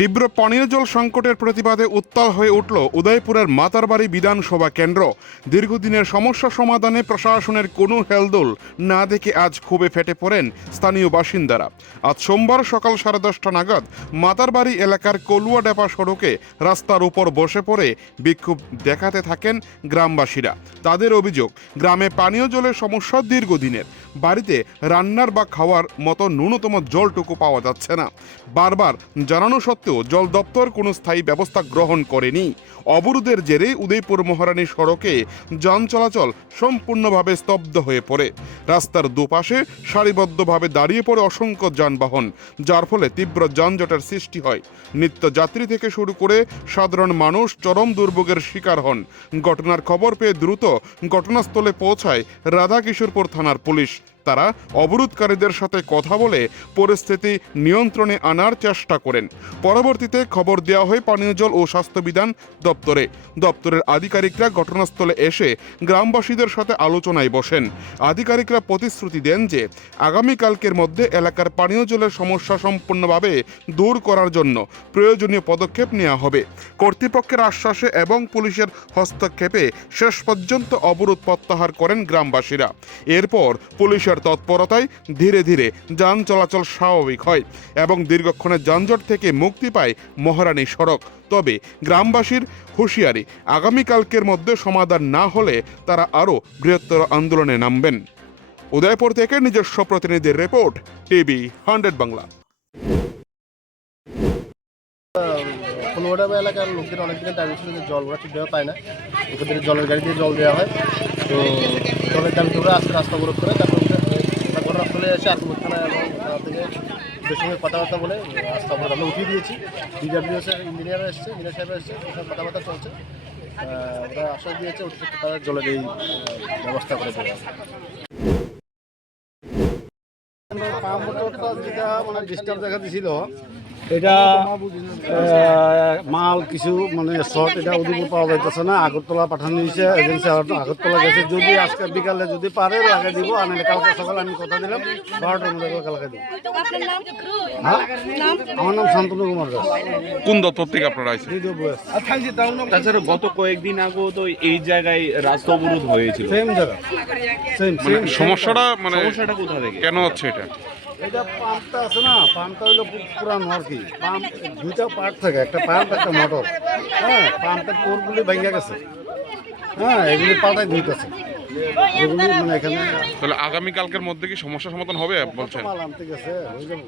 তীব্র পানীয় জল সংকটের প্রতিবাদে উত্তাল হয়ে উঠল উদয়পুরের মাতারবাড়ি বিধানসভা কেন্দ্র। দীর্ঘদিনের সমস্যা সমাধানে প্রশাসনের কোনো হেলদোল না দেখে আজ ক্ষোভে ফেটে পড়েন স্থানীয় বাসিন্দারা। আজ সোমবার সকাল 10:30 নাগাদ মাতারবাড়ি এলাকার কলুয়াডাপা সড়কে রাস্তার উপর বসে পড়ে বিক্ষোভ দেখাতে থাকেন গ্রামবাসীরা। তাদের অভিযোগ, গ্রামে পানীয় জলের সমস্যা দীর্ঘদিনের। বাড়িতে রান্নার বা খাওয়ার মতো ন্যূনতম জলটুকু পাওয়া যাচ্ছে না। বারবার জানানো সত্ত্বেও জল দপ্তর কোনো স্থায়ী ব্যবস্থা গ্রহণ করেনি। অবরোধের জেরে উদয়পুর মহারানী সড়কে যান চলাচল সম্পূর্ণভাবে স্তব্ধ হয়ে পড়ে। রাস্তার দুপাশে সারিবদ্ধভাবে দাঁড়িয়ে পড়ে অসংখ্য যানবাহন, যার ফলে তীব্র যানজটের সৃষ্টি হয়। নিত্যযাত্রী থেকে শুরু করে সাধারণ মানুষ চরম দুর্ভোগের শিকার হন। ঘটনার খবর পেয়ে দ্রুত ঘটনাস্থলে পৌঁছায় রাধাকিশোরপুর থানার পুলিশ। তারা অবরোধকারীদের সাথে কথা বলে পরিস্থিতি নিয়ন্ত্রণে আনার চেষ্টা করেন। পরবর্তীতে খবর দেওয়া হয় পানীয় জল ও স্বাস্থ্যবিধান দপ্তরে। দপ্তরের আধিকারিকরা ঘটনাস্থলে এসে গ্রামবাসীদের সাথে আলোচনায় বসেন। আধিকারিকরা প্রতিশ্রুতি দেন যে আগামীকালকের মধ্যে এলাকার পানীয় জলের সমস্যা সম্পূর্ণভাবে দূর করার জন্য প্রয়োজনীয় পদক্ষেপ নেওয়া হবে। কর্তৃপক্ষের আশ্বাসে এবং পুলিশের হস্তক্ষেপে শেষ পর্যন্ত অবরোধ প্রত্যাহার করেন গ্রামবাসীরা। এরপর পুলিশের তৎপরতায় ধীরে ধীরে যান চলাচল স্বাভাবিক হয় এবং দীর্ঘক্ষণের যানজট থেকে মুক্তি পায় মহারানী সড়ক। তবে গ্রামবাসীর হুঁশিয়ারি, আগামীকালকের মধ্যে সমাধান না হলে তারা আরও বৃহত্তর আন্দোলনে নামবেন। উদয়পুর থেকে নিজস্ব প্রতিনিধির রিপোর্ট, টিভি 100 বাংলা। কলুয়াডাবা এলাকার লোকদের অনেকদিনের দাবি ছিল যে জল ওরা ঠিকভাবে পায় না, ওদের জলের গাড়ি দিয়ে জল দেওয়া হয়। তো জলের দাবি তোরা আজকে রাস্তা অবরোধ করে তারপর ঘটনাস্থলে এসে আরকুমুর থানা এবং থেকে ওদের সঙ্গে কথাবার্তা বলে রাস্তা অবরোধ আমরা উঠিয়ে দিয়েছি। DWS ইঞ্জিনিয়ার এসছে, ইঞ্জিনিয়ার সাহেব এসছে, ওসব কথাবার্তা চলছে। ওরা আশ্বাস দিয়েছে অতি সত্ত্বর তারা জলের এই ব্যবস্থা করে দেবে। পাম্প মোটরটা যেটা মানে ডিস্টার্ব দেখা দিয়েছিল, এটা মাল কিছু মানে শর্ট, এটা উদয়পুর পাওয়া যাইতেছে না। আগরতলা পাঠানো হয়েছে, এজেন্সি আগরতলা গেছে। যদি আজকে বিকালে যদি পারে লাগাই দিব, আর নাহলে কালকে সকালে আমি কথা দিলাম 12টার মধ্যে লাগাই দিব। হ্যাঁ, আমার নাম শান্তনু কুমার দাস। কোন দপ্তর থেকে আপনারা আছেন? তাছাড়া গত কয়েকদিন আগেও তো এই জায়গায় রাস্তা অবরোধ হয়েছিল। সেম জায়গা, সেম সমস্যাটা সমস্যাটা কোথা থেকে কেন হচ্ছে এটা? এটা পাম্পটা আছে না, পাম্পটা হলো পুরানো আর কি। পাম্প দুইটা পার্ট থাকে, একটা পাম্প একটা মোটর। হ্যাঁ, পাম্পের পোরগুলি ভেঙে গেছে। হ্যাঁ, এগুলি পাল্টাই ধুইতেছে। এগুলি মানে এখানে তাহলে আগামীকালকের মধ্যে কি সমস্যা সমাধান হবে বলছেন? মাল আনতে গেছে, হয়ে যাবে।